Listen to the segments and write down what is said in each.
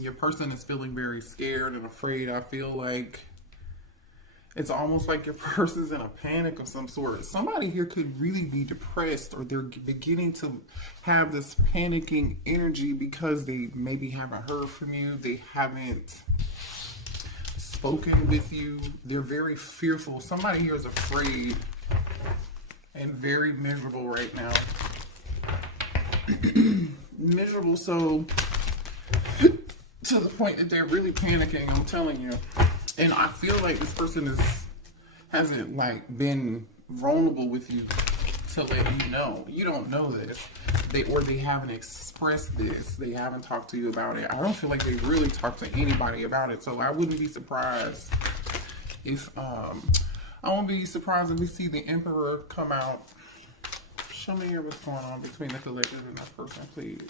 Your person is feeling very scared and afraid. I feel like it's almost like your person's in a panic of some sort. Somebody here could really be depressed, or they're beginning to have this panicking energy because they maybe haven't heard from you. They haven't spoken with you. They're very fearful. Somebody here is afraid and very miserable right now. Miserable, so to the point that they're really panicking, I'm telling you. And I feel like this person hasn't like been vulnerable with you to let you know. You don't know this. They haven't expressed this. They haven't talked to you about it. I don't feel like they really talked to anybody about it. So I wouldn't be surprised if I won't be surprised if we see the Emperor come out. Show me here what's going on between the collective and that person, please.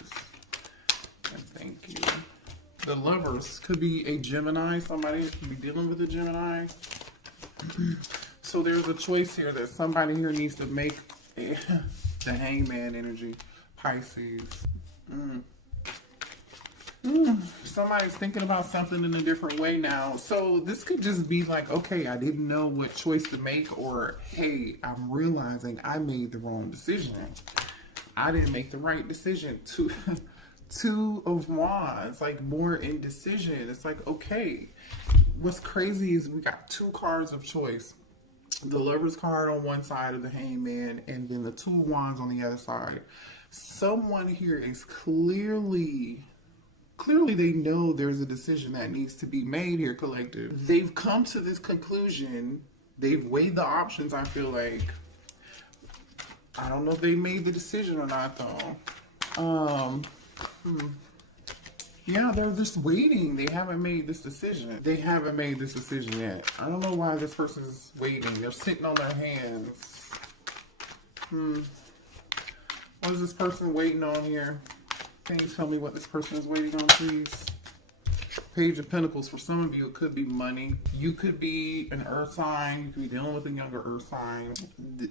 And thank you. The Lovers could be a Gemini. Somebody could be dealing with a Gemini. So there's a choice here that somebody here needs to make. The Hangman energy. Pisces. Somebody's thinking about something in a different way now. So this could just be like, okay, I didn't know what choice to make, or hey, I'm realizing I made the wrong decision. I didn't make the right decision. Two of Wands, like more indecision. It's like, okay, what's crazy is we got two cards of choice. The Lover's card on one side of the Hangman, and then the Two of Wands on the other side. Someone here is clearly they know there's a decision that needs to be made here, collective. They've come to this conclusion. They've weighed the options, I feel like. I don't know if they made the decision or not, though. Yeah, they're just waiting. They haven't made this decision. They haven't made this decision yet. I don't know why this person is waiting. They're sitting on their hands. What is this person waiting on here? Can you tell me what this person is waiting on, please? Page of Pentacles. For some of you, it could be money. You could be an earth sign. You could be dealing with a younger earth sign.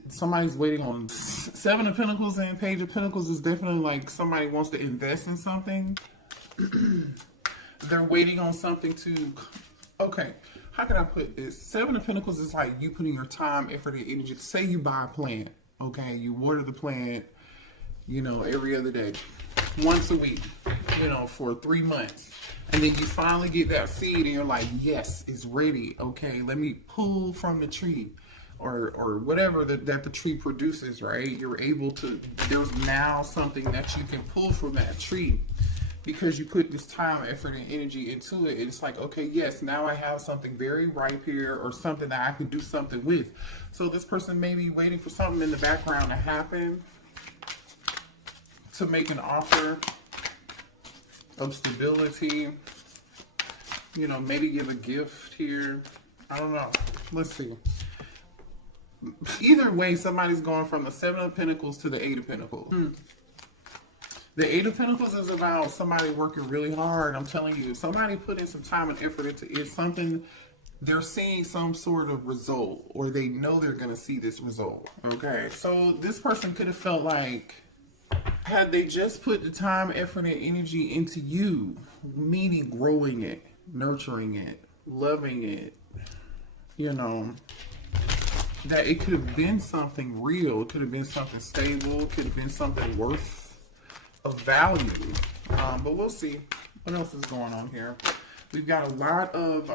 Somebody's waiting on Seven of Pentacles, and Page of Pentacles is definitely like somebody wants to invest in something. They're waiting on something to... Okay, how can I put this? Seven of Pentacles is like you putting your time, effort, and energy. Say you buy a plant, okay? You water the plant, you know, every other day. Once a week, you know, for 3 months. And then you finally get that seed and you're like, yes, it's ready. Okay, let me pull from the tree or whatever that the tree produces, right? You're able to, there's now something that you can pull from that tree because you put this time, effort, and energy into it. It's like, okay, yes, now I have something very ripe here, or something that I can do something with. So this person may be waiting for something in the background to happen, to make an offer of stability, you know, maybe give a gift here. I don't know. Let's see. Either way, somebody's going from the Seven of Pentacles to the Eight of Pentacles. The Eight of Pentacles is about somebody working really hard. I'm telling you, somebody put in some time and effort into it. Something, they're seeing some sort of result, or they know they're going to see this result. Okay, so this person could have felt like, had they just put the time, effort, and energy into you, meaning growing it, nurturing it, loving it, you know, that it could have been something real. It could have been something stable. It could have been something worth of value. But we'll see what else is going on here. We've got a lot of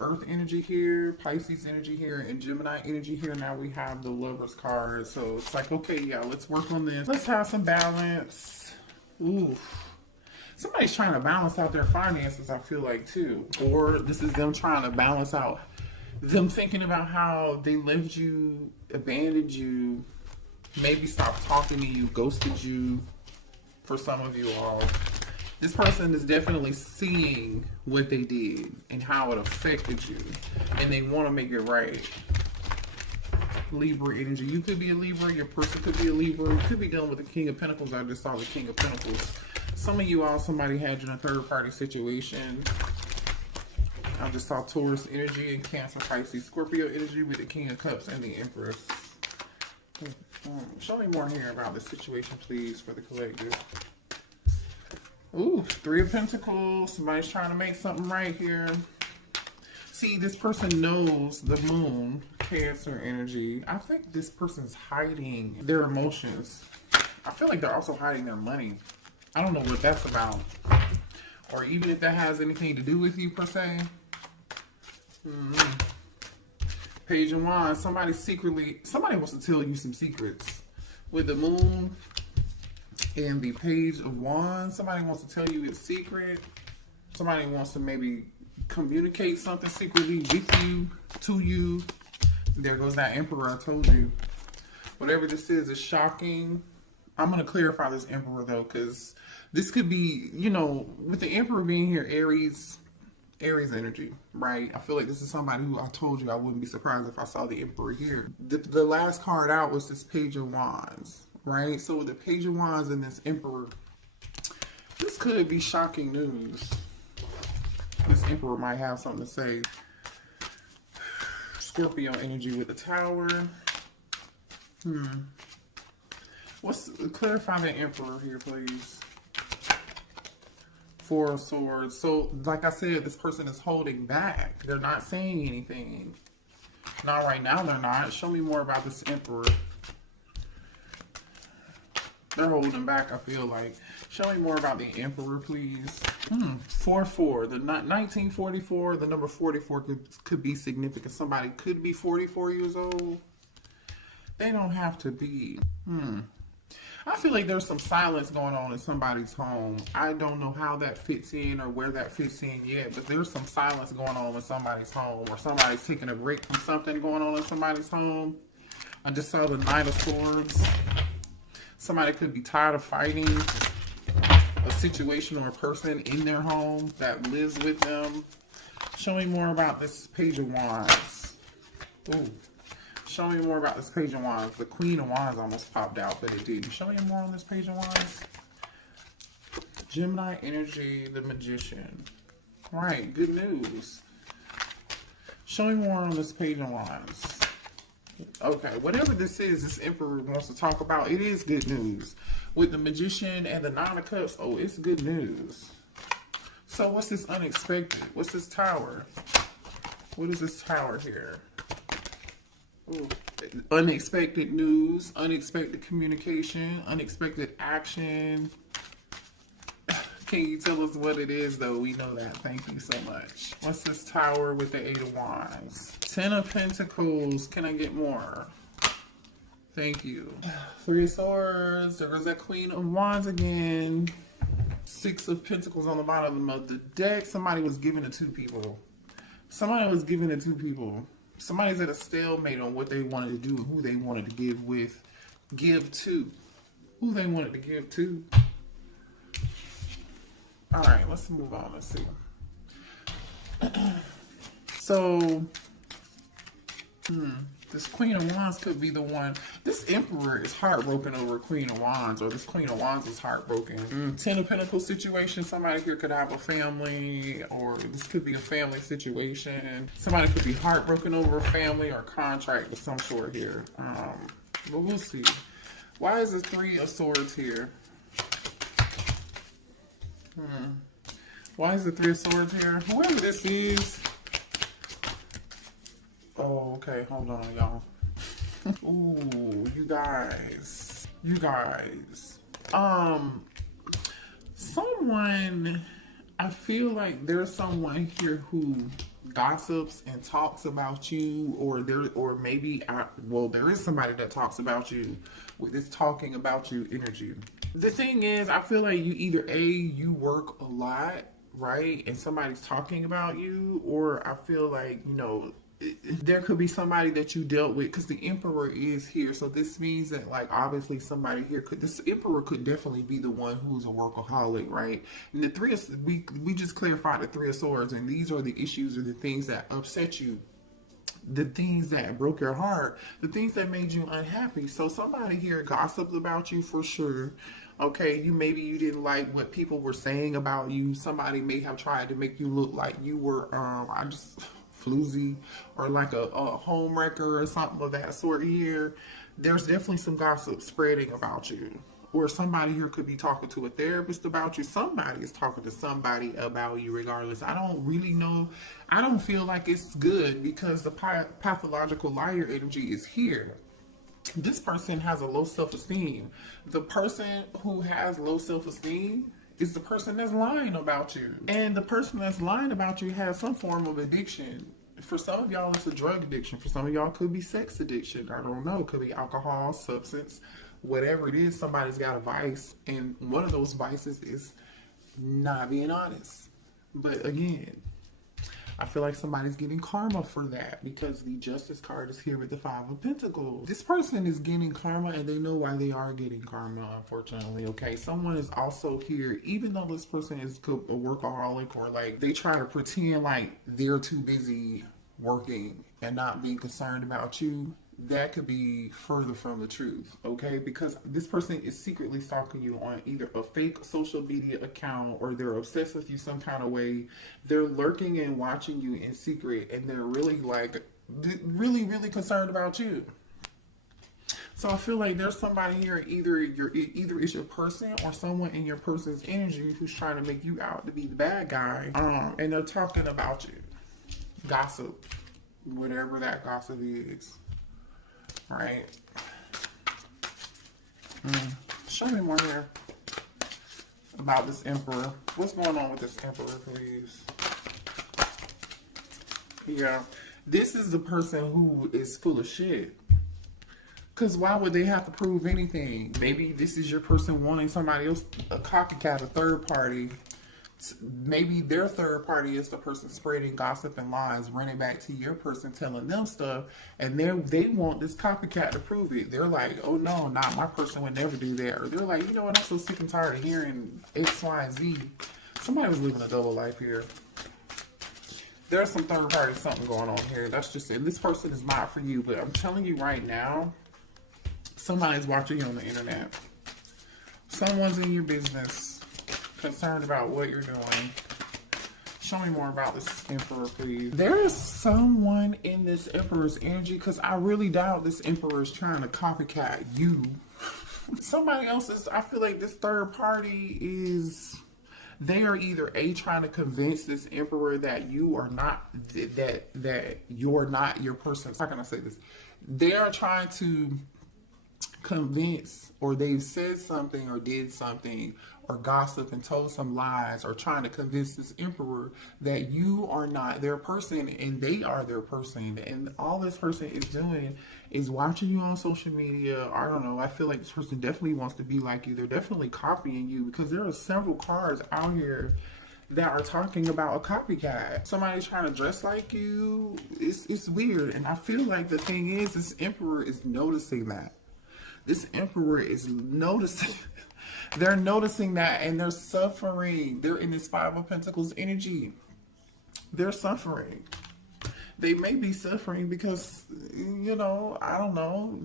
Earth energy here, Pisces energy here, and Gemini energy here. Now we have the Lover's card. So it's like, okay, yeah, let's work on this. Let's have some balance. Ooh. Somebody's trying to balance out their finances, I feel like, too. Or this is them trying to balance out, them thinking about how they left you, abandoned you, maybe stopped talking to you, ghosted you, for some of you all. This person is definitely seeing what they did and how it affected you, and they want to make it right. Libra energy. You could be a Libra. Your person could be a Libra. You could be dealing with the King of Pentacles. I just saw the King of Pentacles. Some of you all, somebody had you in a third-party situation. I just saw Taurus energy and Cancer, Pisces, Scorpio energy with the King of Cups and the Empress. Show me more here about the situation, please, for the collective. Ooh, Three of Pentacles. Somebody's trying to make something right here. See, this person knows the moon, Cancer energy. I think this person's hiding their emotions. I feel like they're also hiding their money. I don't know what that's about. Or even if that has anything to do with you, per se. Page of Wands. Somebody wants to tell you some secrets. With the moon and the Page of Wands, somebody wants to tell you its secret. Somebody wants to maybe communicate something secretly with you, to you. There goes that Emperor I told you. Whatever this is shocking. I'm going to clarify this Emperor though, because this could be, you know, with the Emperor being here, Aries energy, right? I feel like this is somebody who I told you I wouldn't be surprised if I saw the Emperor here. The last card out was this Page of Wands, right? So with the Page of Wands and this Emperor, this could be shocking news. This Emperor might have something to say. Scorpio energy with the Tower. Clarify the Emperor here, please. Four of Swords. So, like I said, this person is holding back. They're not saying anything. Not right now, they're not. Show me more about this Emperor. They're holding back, I feel like. Show me more about the Emperor, please. 4-4. The 1944, the number 44 could be significant. Somebody could be 44 years old. They don't have to be. I feel like there's some silence going on in somebody's home. I don't know how that fits in or where that fits in yet, but there's some silence going on in somebody's home, or somebody's taking a break from something going on in somebody's home. I just saw the Knight of Swords. Somebody could be tired of fighting a situation or a person in their home that lives with them. Show me more about this Page of Wands. Ooh. Show me more about this Page of Wands. The Queen of Wands almost popped out, but it didn't. Show me more on this Page of Wands. Gemini energy, the Magician. All right, good news. Show me more on this Page of Wands. Okay, whatever this is, this Emperor wants to talk about, it is good news. With the Magician and the Nine of Cups, oh, it's good news. So what's this unexpected? What's this Tower? What is this Tower here? Ooh. Unexpected news, unexpected communication, unexpected action. Can you tell us what it is, though? We know that. Thank you so much. What's this Tower with the Eight of Wands? 10 of Pentacles. Can I get more? Thank you. 3 of Swords. There goes that Queen of Wands again. 6 of Pentacles on the bottom of the deck. Somebody was giving it to people. Somebody was giving it to people. Somebody's at a stalemate on what they wanted to do, who they wanted to give to. Who they wanted to give to. All right, let's move on. Let's see. So, this Queen of Wands could be the one. This Emperor is heartbroken over Queen of Wands, or this Queen of Wands is heartbroken. 10 of Pentacles situation. Somebody here could have a family, or this could be a family situation. Somebody could be heartbroken over a family or contract of some sort here. But we'll see. Why is the 3 of Swords here? Why is the 3 of Swords here? Whoever this is. Oh, okay. Hold on, y'all. Ooh, you guys. Someone, I feel like there's someone here who gossips and talks about you, or there is somebody that talks about you with this talking about you energy. The thing is, I feel like you either you work a lot, right, and somebody's talking about you, or I feel like, you know, there could be somebody that you dealt with, because the Emperor is here. So this means that, like, obviously somebody here this Emperor could definitely be the one who's a workaholic, right? And the 3 of, we just clarified the 3 of Swords, and these are the issues or the things that upset you, the things that broke your heart, the things that made you unhappy. So somebody here gossiped about you for sure. Okay, maybe you didn't like what people were saying about you. Somebody may have tried to make you look like you were floozy, or like a home wrecker or something of that sort here. There's definitely some gossip spreading about you. or somebody here could be talking to a therapist about you. Somebody is talking to somebody about you regardless. I don't really know. I don't feel like it's good because the pathological liar energy is here. This person has a low self-esteem. The person who has low self-esteem is the person that's lying about you. And the person that's lying about you has some form of addiction. For some of y'all, it's a drug addiction. For some of y'all, it could be sex addiction. I don't know. It could be alcohol, substance, whatever it is. Somebody's got a vice. And one of those vices is not being honest. But again, I feel like somebody's getting karma for that because the Justice card is here with the Five of Pentacles. This person is getting karma and they know why they are getting karma, unfortunately, okay? Someone is also here, even though this person is a workaholic or like they try to pretend like they're too busy working and not being concerned about you. That could be further from the truth, okay? Because this person is secretly stalking you on either a fake social media account or they're obsessed with you some kind of way. They're lurking and watching you in secret and they're really like, really concerned about you. So I feel like there's somebody here, either it's your person or someone in your person's energy who's trying to make you out to be the bad guy. And they're talking about you. Gossip, whatever that gossip is. Right. Show me more here about this Emperor. What's going on with this Emperor, please? Yeah. This is the person who is full of shit. Because why would they have to prove anything? Maybe this is your person wanting somebody else, a copycat, a third party. Maybe their third party is the person spreading gossip and lies, running back to your person, telling them stuff, and they want this copycat to prove it. They're like, oh no, not my person would never do that. Or they're like, you know what, I'm so sick and tired of hearing X, Y, and Z. Somebody was living a double life here. There's some third party something going on here. That's just it. This person is not for you, but I'm telling you right now, somebody's watching you on the internet. Someone's in your business. Concerned about what you're doing. Show me more about this Emperor, please. There is someone in this Emperor's energy because I really doubt this Emperor is trying to copycat you. Somebody else is, I feel like this third party is, they are either trying to convince this Emperor that you are not, that you're not your person. How can I say this? They are trying to convince, or they've said something or did something or gossip and told some lies or trying to convince this Emperor that you are not their person and they are their person. And all this person is doing is watching you on social media. I don't know. I feel like this person definitely wants to be like you. They're definitely copying you because there are several cards out here that are talking about a copycat. Somebody's trying to dress like you. It's weird. And I feel like the thing is, this Emperor is noticing that. This Emperor is noticing. They're noticing that and they're suffering. They're in this Five of Pentacles energy. They're suffering. They may be suffering because, you know, I don't know.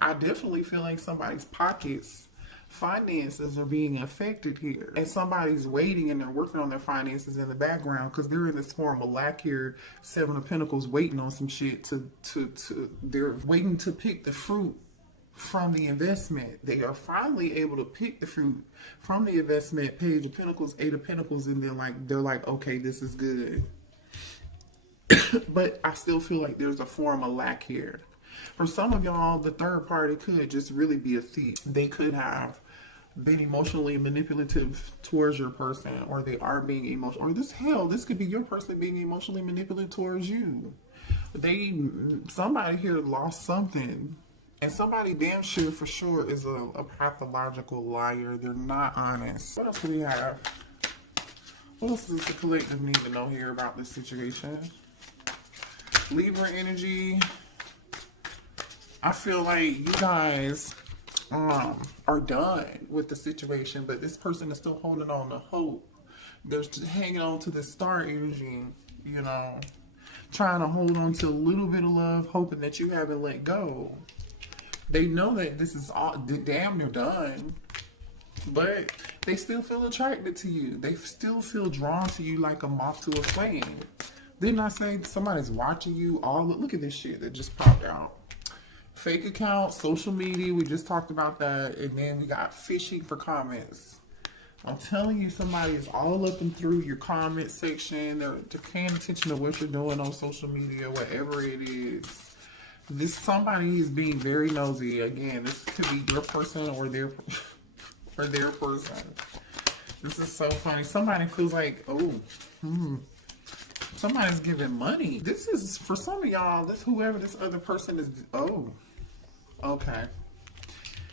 I definitely feel like somebody's pockets, finances are being affected here. And somebody's waiting and they're working on their finances in the background because they're in this form of lack here. Seven of Pentacles waiting on some shit they're waiting to pick the fruit from the investment. They are finally able to pick the fruit from the investment. Page of Pentacles, Eight of Pentacles, and they're like, okay, this is good. But I still feel like there's a form of lack here. For some of y'all, the third party could just really be a thief. They could have been emotionally manipulative towards your person, or they are being emotional, or this could be your person being emotionally manipulative towards you. Somebody here lost something. And somebody damn sure for sure is a pathological liar. They're not honest. What else do we have? What else does the collective need to know here about this situation? Libra energy. I feel like you guys are done with the situation, but this person is still holding on to hope. They're just hanging on to the star energy, you know, trying to hold on to a little bit of love, hoping that you haven't let go. They know that this is all damn near done, but they still feel attracted to you. They still feel drawn to you like a moth to a flame. They're not saying somebody's watching you. Look at this shit that just popped out. Fake accounts, social media, we just talked about that. And then we got phishing for comments. I'm telling you, somebody is all up and through your comment section. They're paying attention to what you're doing on social media, whatever it is. This somebody is being very nosy. Again, this could be your person or their person. This is so funny. Somebody feels like, somebody's giving money. This is for some of y'all. This whoever this other person is. Okay.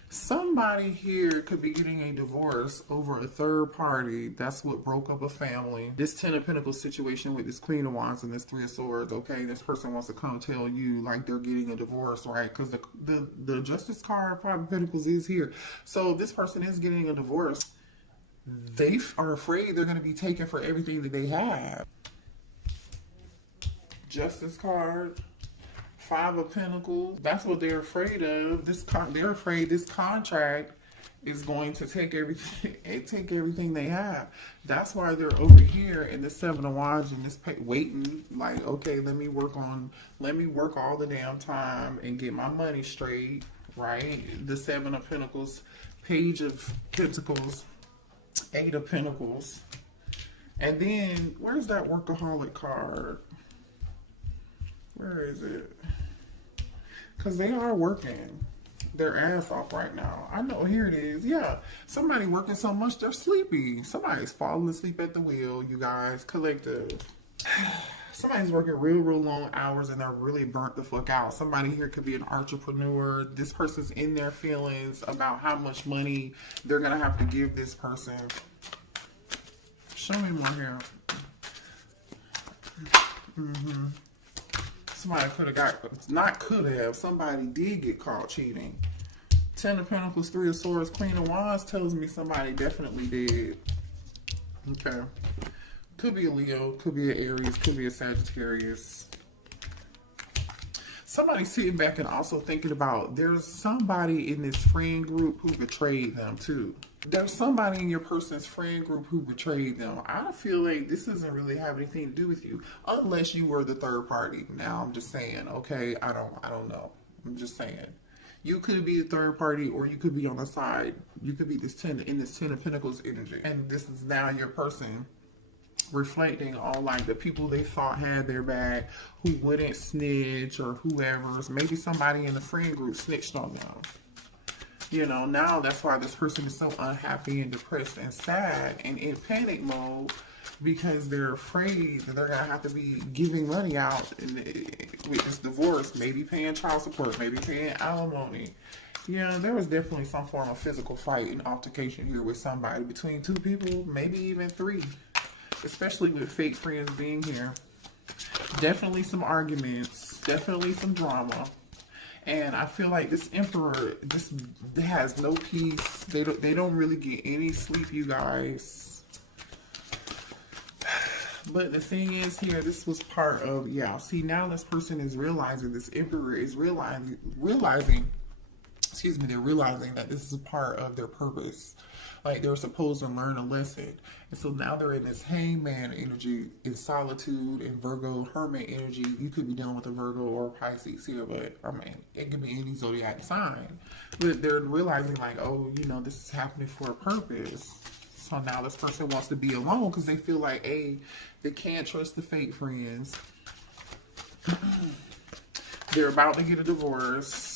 Somebody here could be getting a divorce over a third party. That's what broke up a family. This Ten of Pentacles situation with this Queen of Wands and this Three of Swords, okay? This person wants to come tell you like they're getting a divorce, right? Because the Justice card, Five of Pentacles is here. So this person is getting a divorce. They are afraid they're going to be taken for everything that they have. Justice card. Five of Pentacles. That's what they're afraid of. They're afraid this contract is going to take everything they have. That's why they're over here in the Seven of Wands and this waiting. Like, okay, let me work all the damn time and get my money straight. Right? The Seven of Pentacles, Page of Pentacles, Eight of Pentacles, and then where's that workaholic card? Where is it? Because they are working their ass off right now. I know, here it is. Yeah, somebody working so much they're sleepy. Somebody's falling asleep at the wheel, you guys. Collective. Somebody's working real long hours and they're really burnt the fuck out. Somebody here could be an entrepreneur. This person's in their feelings about how much money they're going to have to give this person. Show me more here. Somebody somebody did get caught cheating. Ten of Pentacles, Three of Swords, Queen of Wands tells me somebody definitely did. Okay. Could be a Leo, could be an Aries, could be a Sagittarius. Somebody's sitting back and also thinking about there's somebody in this friend group who betrayed them too. There's somebody in your person's friend group who betrayed them. I feel like this doesn't really have anything to do with you unless you were the third party. Now I'm just saying, okay, I don't know. I'm just saying. You could be the third party or you could be on the side. You could be this Ten of Pentacles energy. And this is now your person reflecting on like the people they thought had their back, who wouldn't snitch or whoever's. Maybe somebody in the friend group snitched on them. You know, now that's why this person is so unhappy and depressed and sad and in panic mode because they're afraid that they're going to have to be giving money out with this divorce, maybe paying child support, maybe paying alimony. You know, there was definitely some form of physical fight and altercation here with somebody, between two people, maybe even three. Especially with fake friends being here. Definitely some arguments. Definitely some drama. And I feel like this Emperor just has no peace. They don't really get any sleep, you guys. But the thing is here, this was part of, yeah. See, now this person is realizing, this Emperor is realizing, they're realizing that this is a part of their purpose. Like they were supposed to learn a lesson. And so now they're in this hangman energy, in solitude, and Virgo hermit energy. You could be dealing with a Virgo or a Pisces here, but I mean, it could be any zodiac sign. But they're realizing like, oh, you know, this is happening for a purpose. So now this person wants to be alone because they feel like, A, they can't trust the fake friends. They're about to get a divorce.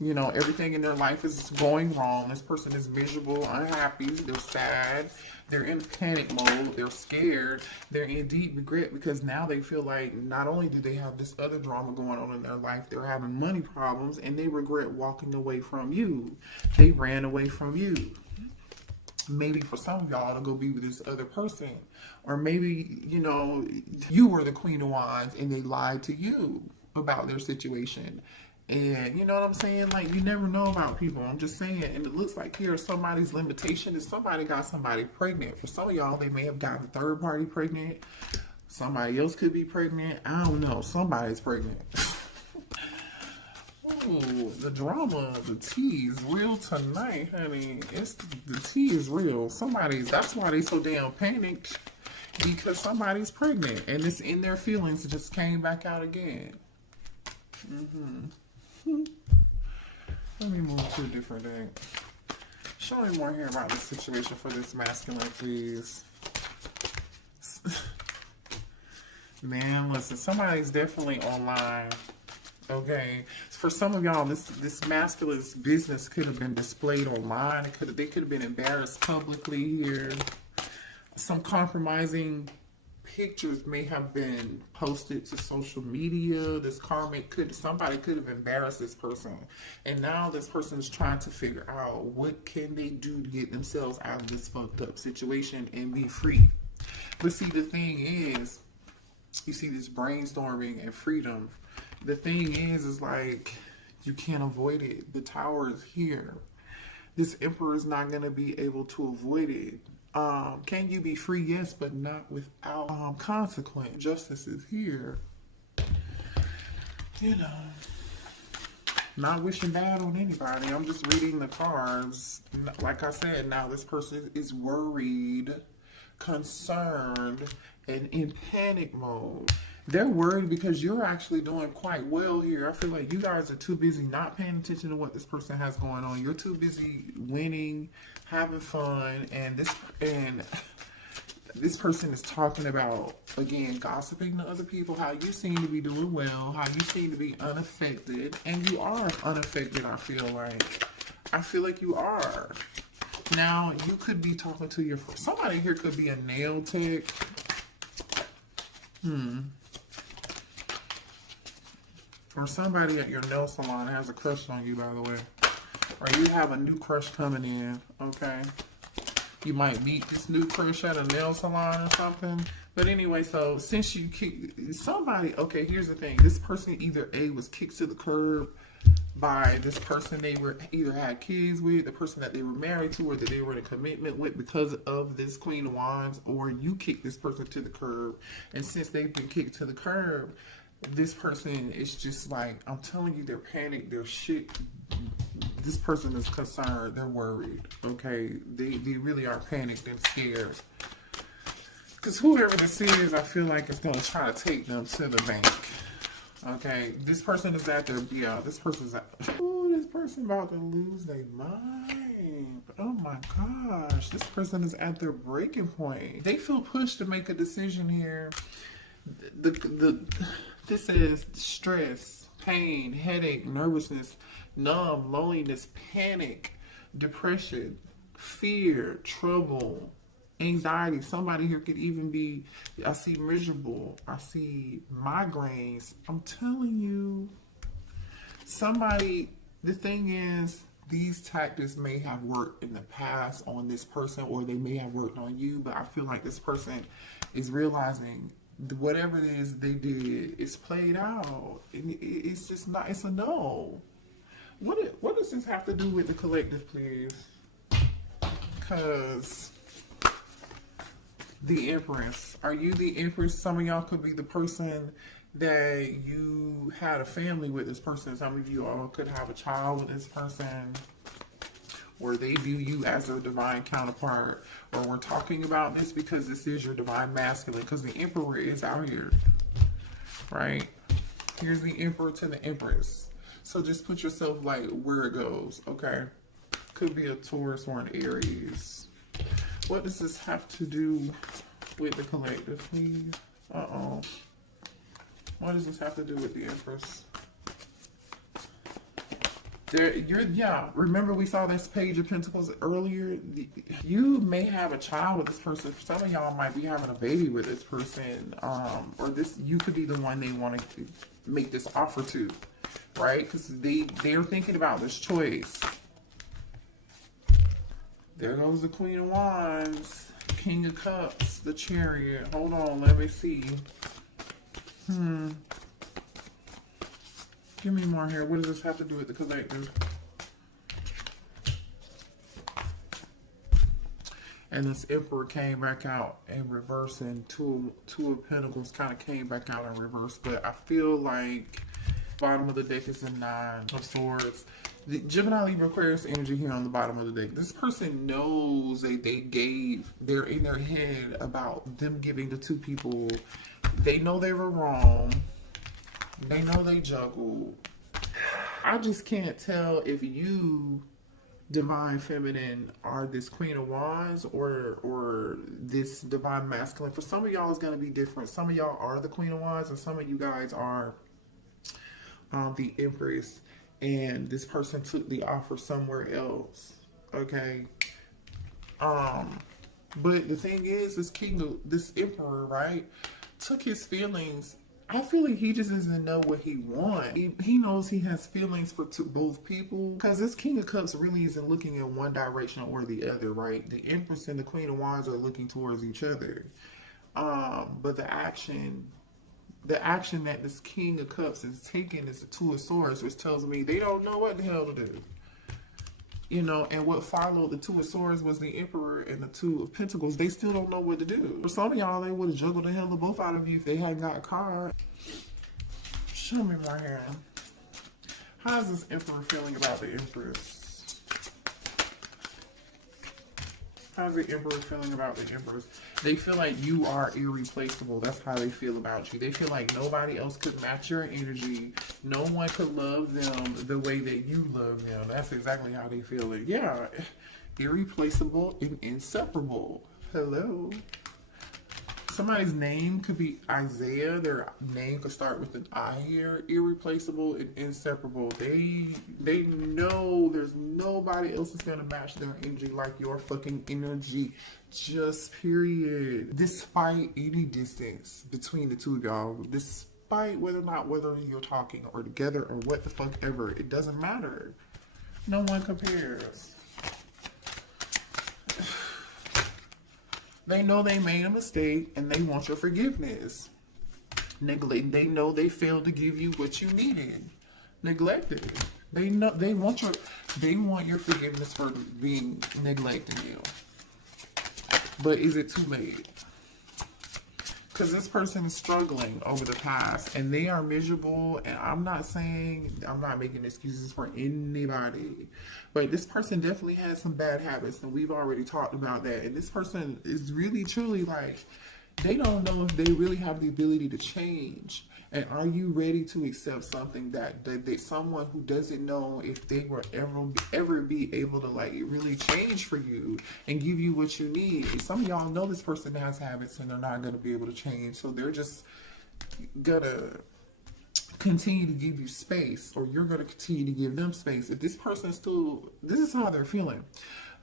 You know, everything in their life is going wrong. This person is miserable, unhappy, they're sad, they're in panic mode, they're scared, they're in deep regret because now they feel like not only do they have this other drama going on in their life, they're having money problems and they regret walking away from you. They ran away from you. Maybe for some of y'all to go be with this other person. Or maybe, you know, you were the Queen of Wands and they lied to you about their situation. And you know what I'm saying? Like, you never know about people. I'm just saying. And it looks like here somebody's limitation is somebody got somebody pregnant. For some of y'all, they may have gotten a third party pregnant. Somebody else could be pregnant. I don't know. Somebody's pregnant. Ooh, the drama, the tea is real tonight, honey. The tea is real. That's why they so damn panicked. Because somebody's pregnant. And it's in their feelings. It just came back out again. Let me move to a different deck. Show me more here about the situation for this masculine, please. Man, listen, somebody's definitely online. Okay, for some of y'all, this masculine business could have been displayed online. They could have been embarrassed publicly here. Some compromising pictures may have been posted to social media. Somebody could have embarrassed this person, and now this person is trying to figure out what can they do to get themselves out of this fucked up situation and be free. But see, the thing is, you see this brainstorming and freedom. The thing is like, you can't avoid it. The tower is here. This emperor is not going to be able to avoid it. Can you be free? Yes, but not without consequence. Justice is here. You know, not wishing bad on anybody. I'm just reading the cards. Like I said, now this person is worried, concerned, and in panic mode. They're worried because you're actually doing quite well here. I feel like you guys are too busy not paying attention to what this person has going on. You're too busy winning, having fun, and this person is talking about, again, gossiping to other people, how you seem to be doing well, how you seem to be unaffected, and you are unaffected, I feel like. I feel like you are. Now, you could be talking to somebody here could be a nail tech. Or somebody at your nail salon has a crush on you, by the way. Or you have a new crush coming in, okay? You might meet this new crush at a nail salon or something. But anyway, so since you kicked somebody, okay, here's the thing. This person either A, was kicked to the curb by this person they were either had kids with, the person that they were married to, or that they were in a commitment with because of this Queen of Wands, or you kicked this person to the curb. And since they've been kicked to the curb, this person is just like, I'm telling you, they're panicked, they're shit. This person is concerned, they're worried, okay? They really are panicked and scared. Because whoever this is, I feel like is going to try to take them to the bank. Okay, this person is at their, this person's at, ooh, this person about to lose their mind. Oh my gosh, this person is at their breaking point. They feel pushed to make a decision here. This is stress, pain, headache, nervousness, numb, loneliness, panic, depression, fear, trouble, anxiety. Somebody here could even be, I see miserable, I see migraines. I'm telling you, somebody, the thing is, these tactics may have worked in the past on this person, or they may have worked on you, but I feel like this person is realizing whatever it is they did is played out. It's just not, it's a no. What does this have to do with the collective, please? Because the Empress. Are you the Empress? Some of y'all could be the person that you had a family with this person. Some of you all could have a child with this person, or they view you as their divine counterpart. Or we're talking about this because this is your divine masculine, because the Emperor is out here, right? Here's the Emperor to the Empress. So just put yourself like where it goes, okay? Could be a Taurus or an Aries. What does this have to do with the collective, please? Uh-oh. What does this have to do with the Empress? Remember we saw this Page of Pentacles earlier? You may have a child with this person. Some of y'all might be having a baby with this person. Or you could be the one they want to make this offer to, right? Because they're thinking about this choice. There goes the Queen of Wands, King of Cups, the Chariot. Hold on, let me see. Give me more here. What does this have to do with the collective? And this Emperor came back out in reverse, and Two of Pentacles kind of came back out in reverse. But I feel like bottom of the deck is the Nine of Swords. The Gemini, Libra, Aquarius energy here on the bottom of the deck. This person knows they're in their head about them giving to two people. They know they were wrong. They know they juggled. I just can't tell if you, divine feminine, are this Queen of Wands or this divine masculine. For some of y'all, it's going to be different. Some of y'all are the Queen of Wands, and some of you guys are the Empress, and this person took the offer somewhere else. Okay. But the thing is, this emperor, right, took his feelings. I feel like he just doesn't know what he wants. He knows he has feelings for both people, because this King of Cups really isn't looking in one direction or the other, right? The Empress and the Queen of Wands are looking towards each other. But the action that this King of Cups is taking is the Two of Swords, which tells me they don't know what the hell to do. You know, and what followed the Two of Swords was the Emperor and the Two of Pentacles. They still don't know what to do. For some of y'all, they would have juggled the hell of both out of you if they hadn't got a card. Show me my hand. How's this Emperor feeling about the Empress? How's the Emperor feeling about the Empress? They feel like you are irreplaceable. That's how they feel about you. They feel like nobody else could match your energy. No one could love them the way that you love them. That's exactly how they feel it. Yeah, irreplaceable and inseparable. Hello. Somebody's name could be Isaiah. Their name could start with an I here. Irreplaceable and inseparable. They know there's nobody else that's gonna match their energy like your fucking energy. Just period. Despite any distance between the two of y'all, despite whether you're talking or together or what the fuck ever, it doesn't matter. No one compares. They know they made a mistake and they want your forgiveness. They know they failed to give you what you needed. Neglected. They know they want your forgiveness for being neglecting you. But is it too late? Because this person is struggling over the past and they are miserable. And I'm not making excuses for anybody. But this person definitely has some bad habits. And we've already talked about that. And this person is really, truly like, they don't know if they really have the ability to change. And are you ready to accept something that someone who doesn't know if they will ever be able to like really change for you and give you what you need? Some of y'all know this person has habits and they're not going to be able to change. So they're just gonna continue to give you space, or you're going to continue to give them space. If this person this is how they're feeling.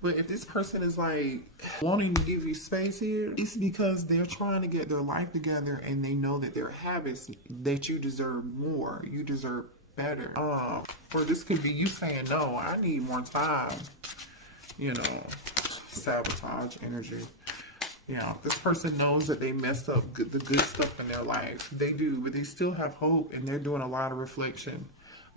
But if this person is like wanting to give you space here, it's because they're trying to get their life together and they know that their habits, that you deserve more. You deserve better. Or this could be you saying, no, I need more time. You know, sabotage energy. You know, this person knows that they messed up the good stuff in their life. They do, but they still have hope and they're doing a lot of reflection.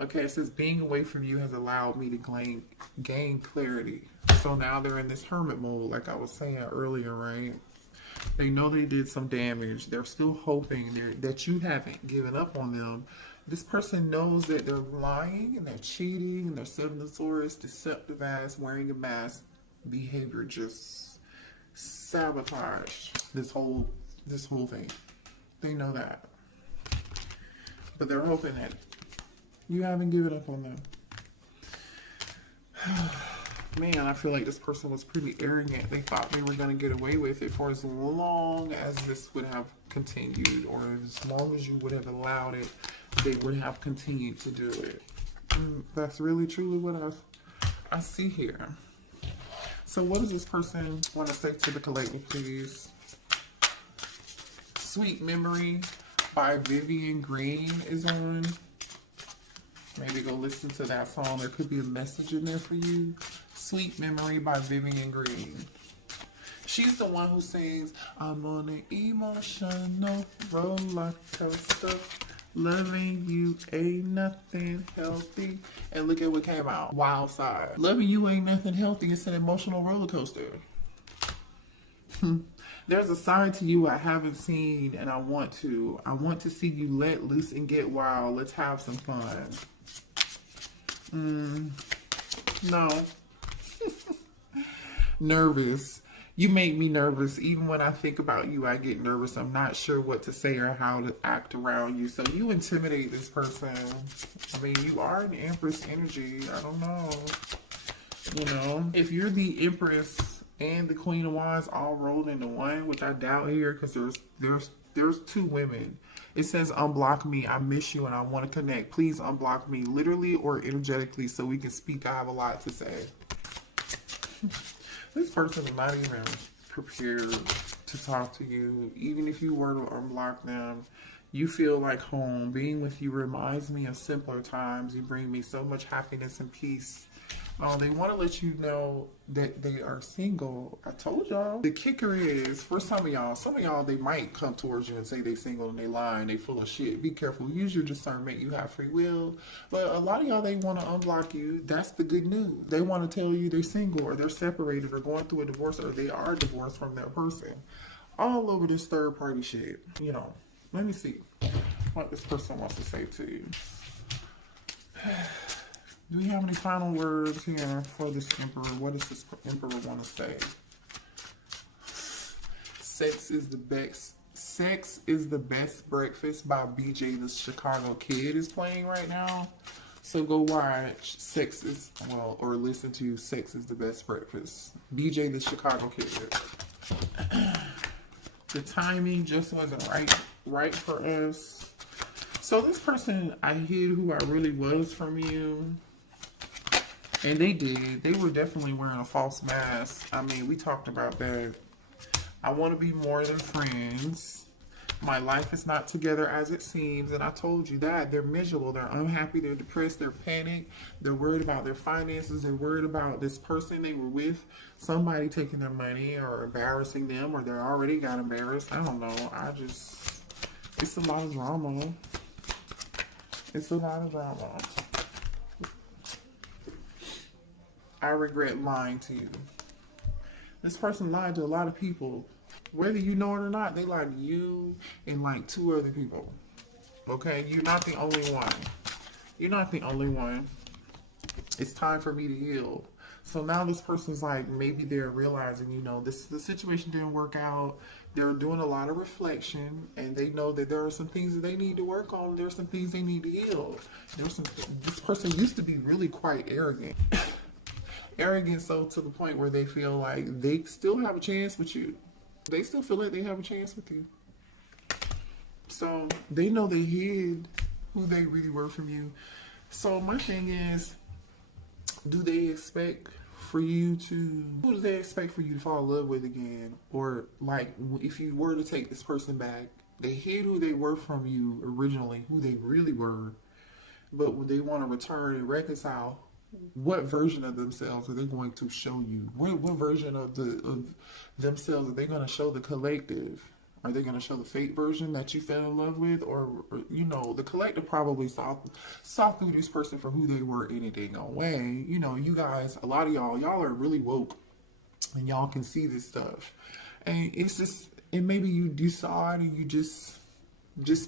Okay, it says being away from you has allowed me to gain clarity. So now they're in this hermit mode, like I was saying earlier, right? They know they did some damage. They're still hoping that you haven't given up on them. This person knows that they're lying and they're cheating and they're Seven of Swords, deceptive ass, wearing a mask behavior, just sabotage this whole thing. They know that. But they're hoping that you haven't given up on them. Man, I feel like this person was pretty arrogant. They thought they were going to get away with it for as long as this would have continued, or as long as you would have allowed it, they would have continued to do it. And that's really truly what I see here. So what does this person want to say to the collective, please? Sweet Memory by Vivian Green is on. Maybe go listen to that song. There could be a message in there for you. Sweet Memory by Vivian Green. She's the one who sings, I'm on an emotional roller coaster. Loving you ain't nothing healthy. And look at what came out. Wild Side. Loving you ain't nothing healthy. It's an emotional roller coaster. There's a side to you I haven't seen, and I want to. I want to see you let loose and get wild. Let's have some fun. No. Nervous. You make me nervous. Even when I think about you, I get nervous. I'm not sure what to say or how to act around you. So you intimidate this person. I mean, you are an Empress energy. I don't know. You know, if you're the Empress and the Queen of Wands all rolled into one, which I doubt here, because there's two women. It says unblock me. I miss you and I want to connect. Please unblock me, literally or energetically, so we can speak. I have a lot to say. This person is not even prepared to talk to you. Even if you were to unblock them, you feel like home. Being with you reminds me of simpler times. You bring me so much happiness and peace. They want to let you know that they are single. I told y'all. The kicker is, for some of y'all, they might come towards you and say they single and they lying, they full of shit. Be careful. Use your discernment. You have free will. But a lot of y'all, they want to unblock you. That's the good news. They want to tell you they're single or they're separated or going through a divorce or they are divorced from their person. All over this third party shit. You know, let me see what this person wants to say to you. Do we have any final words here for this Emperor? What does this Emperor want to say? Sex is the best breakfast by BJ the Chicago Kid is playing right now. So go watch or listen to Sex is the Best Breakfast. BJ the Chicago Kid. The timing just wasn't right for us. So this person, I hid who I really was from you. And they did. They were definitely wearing a false mask. I mean, we talked about that. I want to be more than friends. My life is not together as it seems. And I told you that. They're miserable. They're unhappy. They're depressed. They're panicked. They're worried about their finances. They're worried about this person they were with. Somebody taking their money or embarrassing them. Or they already got embarrassed. I don't know. It's a lot of drama. It's a lot of drama. I regret lying to you. This person lied to a lot of people. Whether you know it or not, they lied to you and like 2 other people. Okay? You're not the only one. You're not the only one. It's time for me to heal. So now this person's like, maybe they're realizing, you know, the situation didn't work out. They're doing a lot of reflection and they know that there are some things that they need to work on. There's some things they need to heal. This person used to be really quite arrogant. Arrogant so to the point where they feel like they still have a chance with you. They still feel like they have a chance with you. So they know they hid who they really were from you. So my thing is, who do they expect for you to fall in love with again? Or like, if you were to take this person back, they hid who they were from you originally, who they really were. But when they want to return and reconcile, what version of themselves are they going to show you? What version of themselves are they going to show the collective? Are they going to show the fake version that you fell in love with? Or you know, the collective probably saw through this person for who they were any dang way. You know, you guys, a lot of y'all are really woke. And y'all can see this stuff. And it's just, and maybe you saw it and you just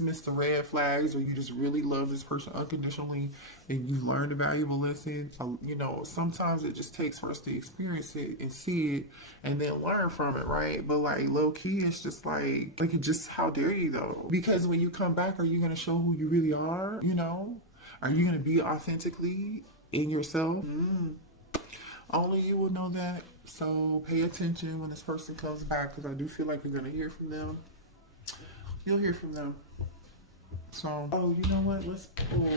missed the red flags, or you just really love this person unconditionally and you learned a valuable lesson. You know, sometimes it just takes for us to experience it and see it and then learn from it, right? But like low key, it's just like it just, how dare you though? Because when you come back, are you going to show who you really are? You know, are you going to be authentically in yourself? Only you will know that. So pay attention when this person comes back, because I do feel like you're going to hear from them. You'll hear from them. So, oh, you know what? Let's pull.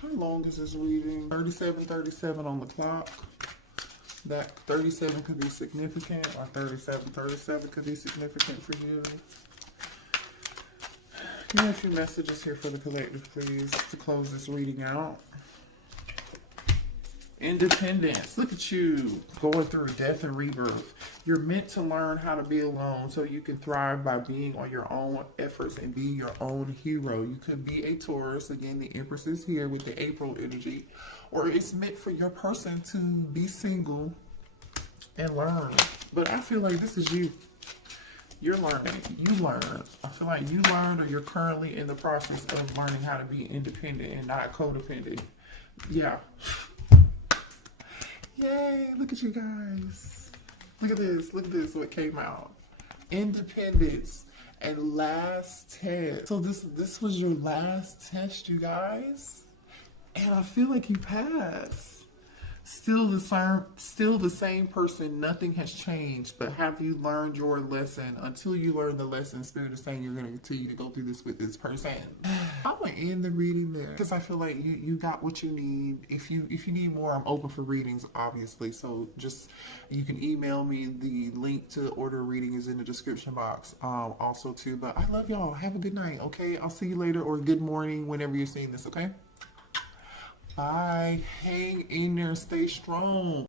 How long is this reading? 37 on the clock. That 37 could be significant, or 37 could be significant for you. Give me a few messages here for the collective, please, to close this reading out. Independence. Look at you going through death and rebirth. You're meant to learn how to be alone so you can thrive by being on your own efforts and be your own hero. You could be a Taurus. Again, the Empress is here with the April energy. Or it's meant for your person to be single and learn. But I feel like this is you. You're learning. You learn. I feel like you learned, or you're currently in the process of learning how to be independent and not codependent. Yeah. Yay, look at you guys. Look at this. Look at this. What came out? Independence and last test. So this was your last test, you guys, and I feel like you passed. Still the same person. Nothing has changed. But have you learned your lesson? Until you learn the lesson, Spirit is saying you're going to continue to go through this with this person. I'm going to end the reading there because I feel like you got what you need. If you need more, I'm open for readings, obviously. So just, you can email me. The link to order a reading is in the description box also too. But I love y'all. Have a good night, okay? I'll see you later, or good morning whenever you're seeing this, okay? Bye. Hang in there. Stay strong.